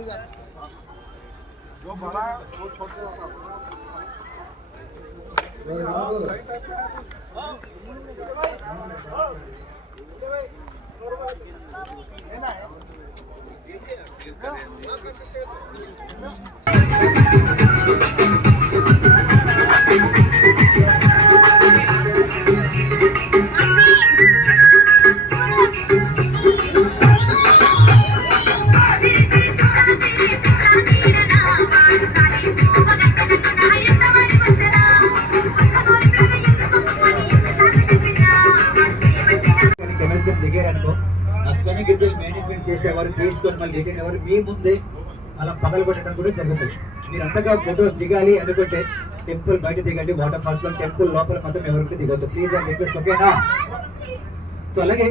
जो बड़ा वो छोटे होता దిగారనుకో అక్కడనే గిద్దలు మేనేజ్మెంట్ చేసేవారు తీసుకొని మళ్ళీ దిగేవారు మీ ముందే అలా పగలు కొట్టడం కూడా జరుగుతుంది. మీరు అంతగా ఫొటోస్ దిగాలి అనుకుంటే టెంపుల్ బయట దిగండి, వాటర్ ఫాల్స్ లో టెంపుల్ లోపల మాత్రం ఎవరికి దిగొద్దు ప్లీజ్ అని రిక్వెస్ట్, ఓకేనా? సో అలాగే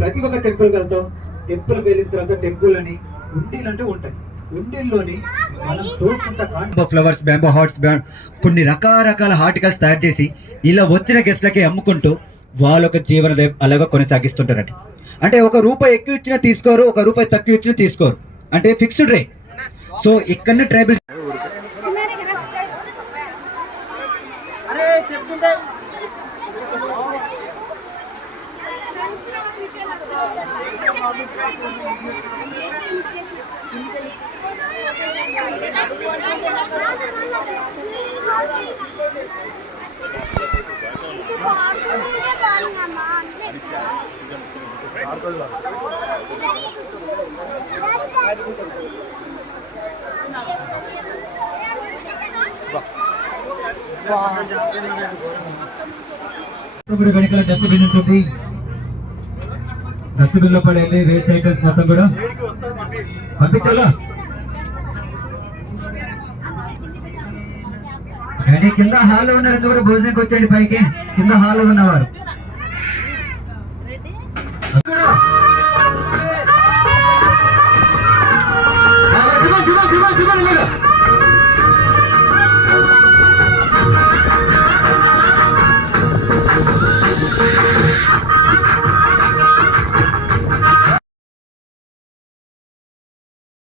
ప్రతి ఒక్క టెంపుల్కి వెళ్తాం, టెంపుల్ వెళ్ళిన తర్వాత టెంపుల్ అని ఉండీలు అంటూ ఉంటాయి. ఉండీల్లోని మనం చూసుకుంటా ఫ్లవర్స్, బ్యాంబో హార్ట్స్, కొన్ని రకరకాల హార్టికల్స్ తయారు చేసి ఇలా వచ్చిన గెస్ట్లకి అమ్ముకుంటూ వాళ్ళొక జీవన అలాగా కొనసాగిస్తుంటారట. అంటే ₹1 ఎక్కువ ఇచ్చినా తీసుకోరు, ₹1 తక్కువ ఇచ్చినా తీసుకోరు, అంటే ఫిక్స్డ్ రేట్. సో ఇక్కడనే ట్రైబల్స్ వెనకాల డస్ట్బిన్ ఉంటుంది, డస్ట్బిన్ లో పడేది వేస్ట్ ఐటమ్స్ మొత్తం కూడా పంపించాలా. కింద హాల్లో ఉన్నారు, కూడా భోజనానికి వచ్చేయండి పైకి, కింద హాల్లో ఉన్నవారు.